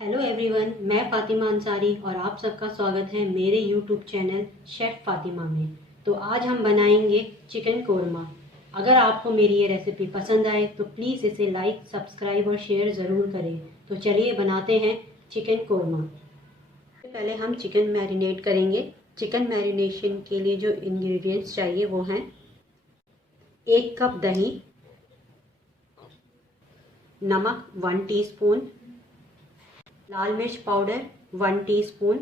Hello everyone, मैं फ़ातिमा अंसारी और आप सबका स्वागत है मेरे यूट्यूब चैनल शेफ़ फ़ातिमा में। तो आज हम बनाएंगे चिकन कोरमा। अगर आपको मेरी ये रेसिपी पसंद आए तो प्लीज़ इसे लाइक, सब्सक्राइब और शेयर ज़रूर करें। तो चलिए बनाते हैं चिकन कोरमा। पहले हम चिकन मैरिनेट करेंगे। चिकन मैरिनेशन के लिए जो इंग्रेडिएंट्स चाहिए वो हैं 1 कप दही, नमक 1 टीस्पून, लाल मिर्च पाउडर 1 टीस्पून,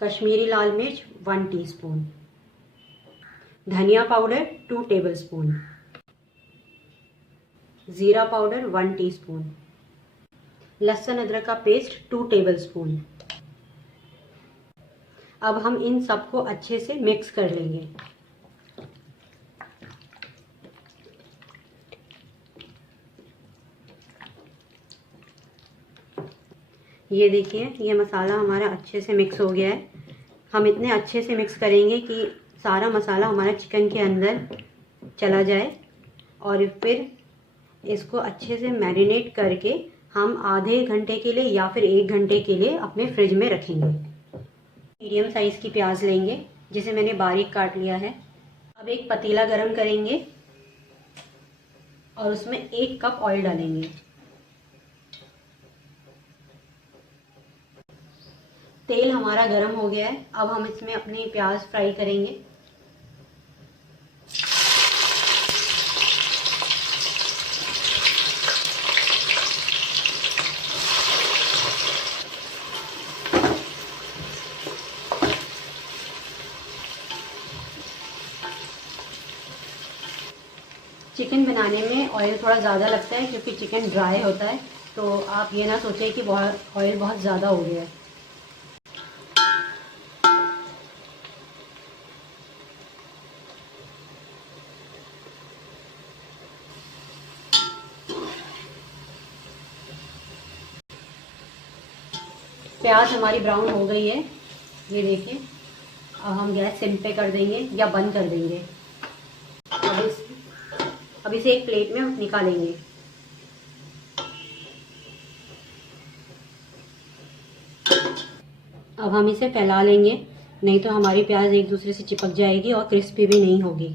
कश्मीरी लाल मिर्च 1 टीस्पून, धनिया पाउडर 2 टेबलस्पून, ज़ीरा पाउडर 1 टीस्पून, लहसुन अदरक का पेस्ट 2 टेबलस्पून। अब हम इन सबको अच्छे से मिक्स कर लेंगे। ये देखिए, ये मसाला हमारा अच्छे से मिक्स हो गया है। हम इतने अच्छे से मिक्स करेंगे कि सारा मसाला हमारा चिकन के अंदर चला जाए और फिर इसको अच्छे से मैरिनेट करके हम आधे घंटे के लिए या फिर 1 घंटे के लिए अपने फ्रिज में रखेंगे। मीडियम साइज़ की प्याज लेंगे जिसे मैंने बारीक काट लिया है। अब एक पतीला गरम करेंगे और उसमें 1 कप ऑयल डालेंगे। तेल हमारा गरम हो गया है। अब हम इसमें अपनी प्याज फ्राई करेंगे। चिकन बनाने में ऑयल थोड़ा ज़्यादा लगता है क्योंकि चिकन ड्राई होता है, तो आप ये ना सोचें कि ऑयल बहुत ज़्यादा हो गया है। प्याज हमारी ब्राउन हो गई है, ये देखिए। अब हम गैस सिम पे कर देंगे या बंद कर देंगे। अब इसे एक प्लेट में निकालेंगे। अब हम इसे फैला लेंगे, नहीं तो हमारी प्याज एक दूसरे से चिपक जाएगी और क्रिस्पी भी नहीं होगी।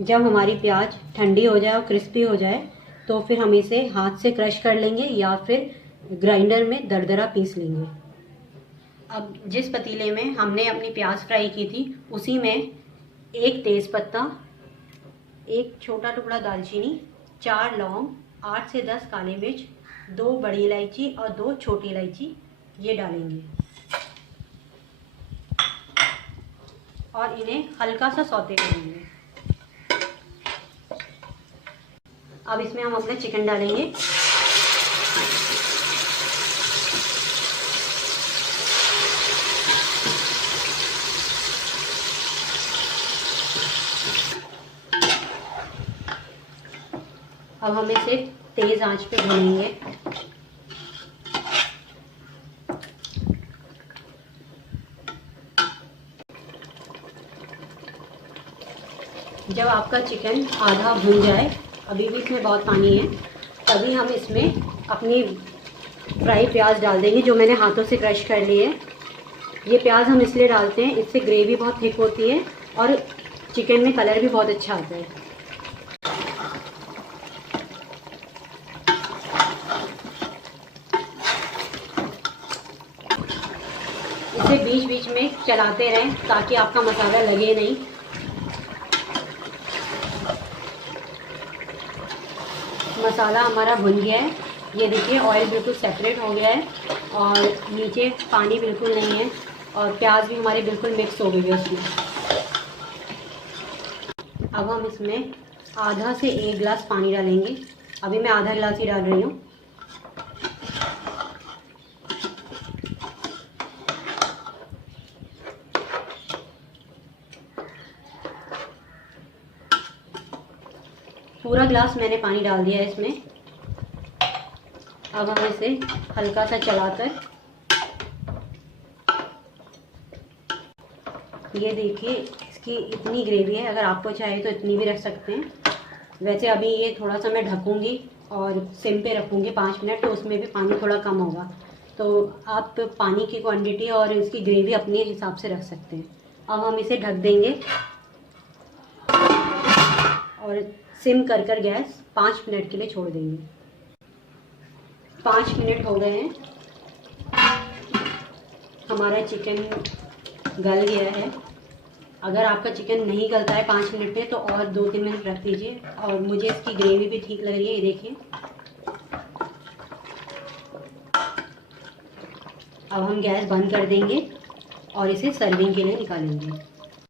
जब हमारी प्याज ठंडी हो जाए और क्रिस्पी हो जाए तो फिर हम इसे हाथ से क्रश कर लेंगे या फिर ग्राइंडर में दरदरा पीस लेंगे। अब जिस पतीले में हमने अपनी प्याज फ्राई की थी उसी में 1 तेज़पत्ता, 1 छोटा टुकड़ा दालचीनी, 4 लौंग, 8 से 10 काली मिर्च, 2 बड़ी इलायची और 2 छोटी इलायची ये डालेंगे और इन्हें हल्का सा सौते करेंगे। अब इसमें हम अपना चिकन डालेंगे। अब हम इसे तेज आंच पे भूनेंगे। जब आपका चिकन आधा भुन जाए, अभी भी इसमें बहुत पानी है, तभी हम इसमें अपनी फ्राई प्याज डाल देंगे जो मैंने हाथों से क्रश कर ली है। ये प्याज हम इसलिए डालते हैं, इससे ग्रेवी बहुत थिक होती है और चिकन में कलर भी बहुत अच्छा आता है। इसे बीच बीच में चलाते रहें ताकि आपका मसाला लगे नहीं। मसाला हमारा भुन गया है, ये देखिए ऑयल बिल्कुल सेपरेट हो गया है और नीचे पानी बिल्कुल नहीं है और प्याज भी हमारी बिल्कुल मिक्स हो गई है उसमें। अब हम इसमें आधा से 1 गिलास पानी डालेंगे। अभी मैं आधा गिलास ही डाल रही हूँ। पूरा गिलास मैंने पानी डाल दिया है इसमें। अब हम इसे हल्का सा चलाकर, ये देखिए इसकी इतनी ग्रेवी है, अगर आपको चाहे तो इतनी भी रख सकते हैं। वैसे अभी ये थोड़ा सा मैं ढकूंगी और सिम पे रखूँगी 5 मिनट, तो उसमें भी पानी थोड़ा कम होगा। तो आप पानी की क्वांटिटी और इसकी ग्रेवी अपने हिसाब से रख सकते हैं। अब हम इसे ढक देंगे और सिम कर गैस 5 मिनट के लिए छोड़ देंगे। 5 मिनट हो गए हैं, हमारा चिकन गल गया है। अगर आपका चिकन नहीं गलता है 5 मिनट में तो और 2-3 मिनट रख दीजिए। और मुझे इसकी ग्रेवी भी ठीक लग रही है, ये देखिए। अब हम गैस बंद कर देंगे और इसे सर्विंग के लिए निकालेंगे।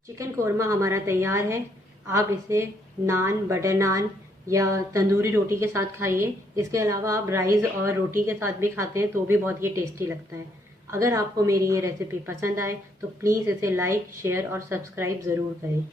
चिकन कोरमा हमारा तैयार है। आप इसे नान, बटर नान या तंदूरी रोटी के साथ खाइए। इसके अलावा आप राइस और रोटी के साथ भी खाते हैं तो भी बहुत ये टेस्टी लगता है। अगर आपको मेरी ये रेसिपी पसंद आए तो प्लीज़ इसे लाइक, शेयर और सब्सक्राइब ज़रूर करें।